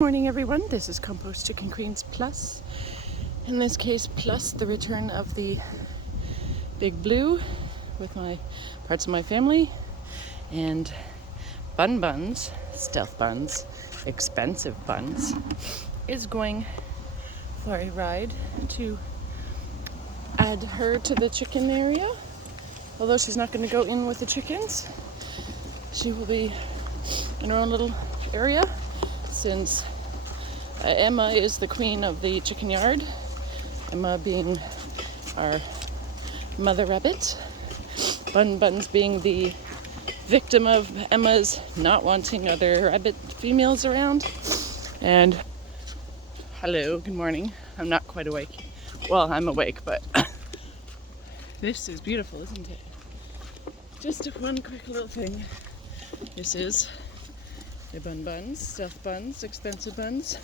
Morning everyone, this is Compost Chicken Greens Plus. In this case, plus the return of the Big Blue with my parts of my family, and BunBuns Stealth Buns, expensive buns, is going for a ride to add her to the chicken area. Although she's not going to go in with the chickens, she will be in her own little area, since Emma is the queen of the chicken yard, Emma being our mother rabbit, BunBuns being the victim of Emma's not wanting other rabbit females around. And hello, good morning. I'm not quite awake. Well, I'm awake, but this is beautiful, isn't it? Just one quick little thing. This is the BunBuns Stealth Buns, expensive buns,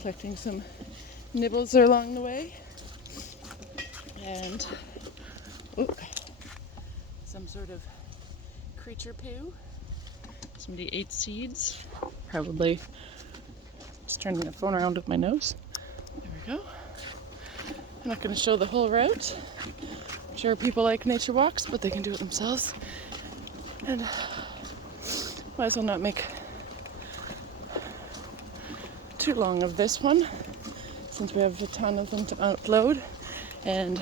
collecting some nibbles along the way, and some sort of creature poo. Somebody ate seeds, probably. Just turning the phone around with my nose. There we go. I'm not going to show the whole route. I'm sure people like nature walks, but they can do it themselves. And might as well not make too long of this one, since we have a ton of them to upload. And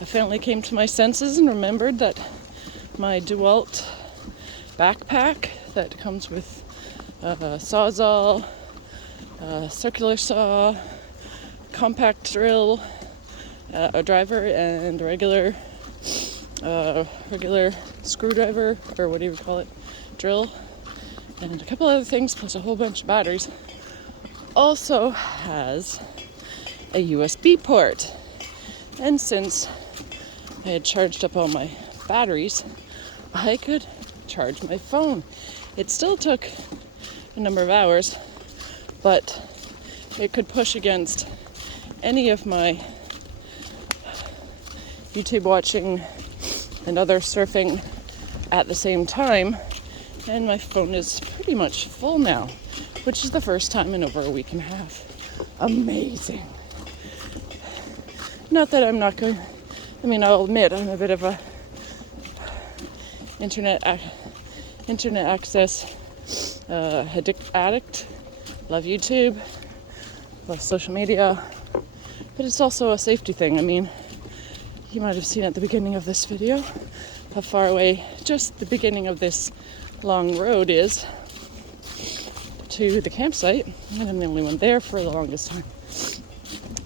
I finally came to my senses and remembered that my Dewalt Backpack that comes with a sawzall, a circular saw, compact drill, a driver, and a regular screwdriver, or what do you call it, drill, and a couple other things, plus a whole bunch of batteries, also has a USB port. And since I had charged up all my batteries, I could charge my phone. It still took a number of hours, but it could push against any of my YouTube watching and other surfing at the same time, and my phone is pretty much full now, which is the first time in over a week and a half. Amazing. Not that I'm not going, I'll admit I'm a bit of a internet access addict. Love YouTube, love social media, but it's also a safety thing. You might have seen at the beginning of this video how far away just the beginning of this long road is to the campsite, and I'm the only one there for the longest time.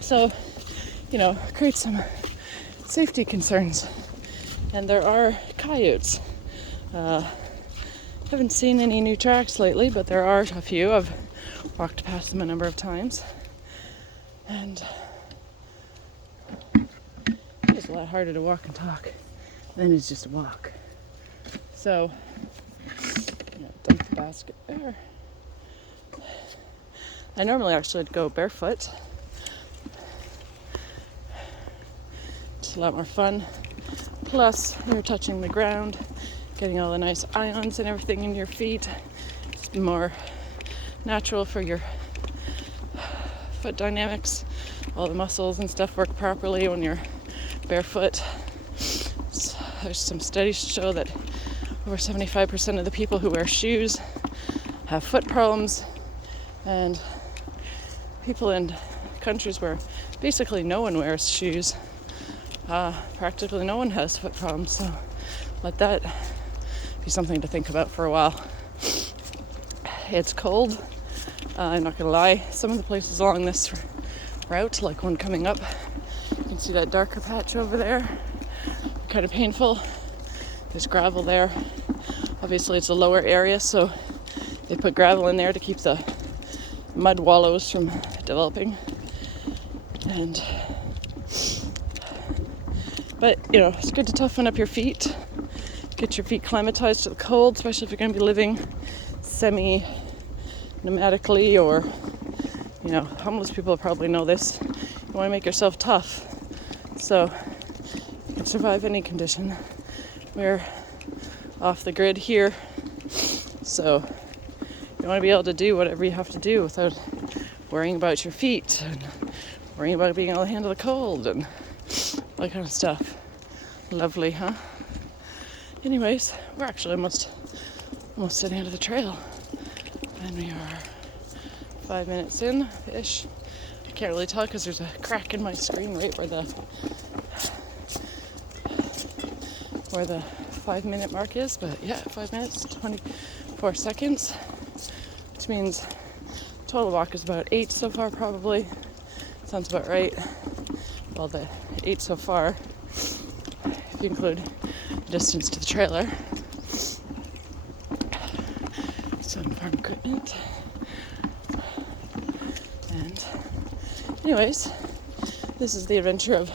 So, creates some safety concerns. And there are coyotes. Haven't seen any new tracks lately, but there are a few. I've walked past them a number of times. And it's a lot harder to walk and talk than it's just a walk. So, dump the basket there. I normally actually go barefoot. It's a lot more fun. Plus, you're touching the ground, getting all the nice ions and everything in your feet. It's more natural for your foot dynamics. All the muscles and stuff work properly when you're barefoot. So there's some studies show that over 75% of the people who wear shoes have foot problems, and people in countries where basically no one wears shoes, practically no one has foot problems. So let that be something to think about for a while. It's cold, I'm not gonna lie. Some of the places along this route, like one coming up, you can see that darker patch over there, kind of painful. There's gravel there. Obviously it's a lower area, so they put gravel in there to keep the mud wallows from developing. But it's good to toughen up your feet, get your feet climatized to the cold, especially if you're going to be living semi-nomadically, or homeless people probably know this. You want to make yourself tough so you can survive any condition. We're off the grid here, so You want to be able to do whatever you have to do without worrying about your feet and worrying about being able to handle the cold and all that kind of stuff. Lovely, huh? Anyways, we're actually almost at the end of the trail. And we are 5 minutes in-ish. I can't really tell because there's a crack in my screen right where the 5-minute mark is. But yeah, 5 minutes, 24 seconds. Which means total walk is about 8 so far probably. Sounds about right. Well, the 8 so far, if you include the distance to the trailer. Some farm equipment. And anyways, this is the adventure of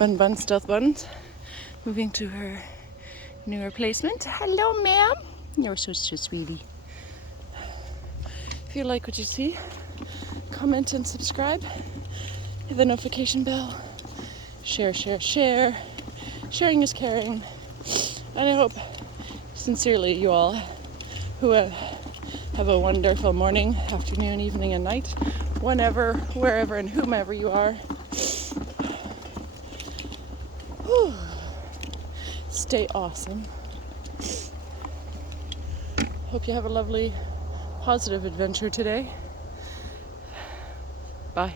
BunBuns Stealth Buns moving to her new replacement. Hello, ma'am. You're so sweetie. If you like what you see, comment and subscribe. Hit the notification bell. Share. Sharing is caring. And I hope sincerely you all who have a wonderful morning, afternoon, evening, and night, whenever, wherever, and whomever you are. Whew. Stay awesome. Hope you have a lovely, positive adventure today. Bye.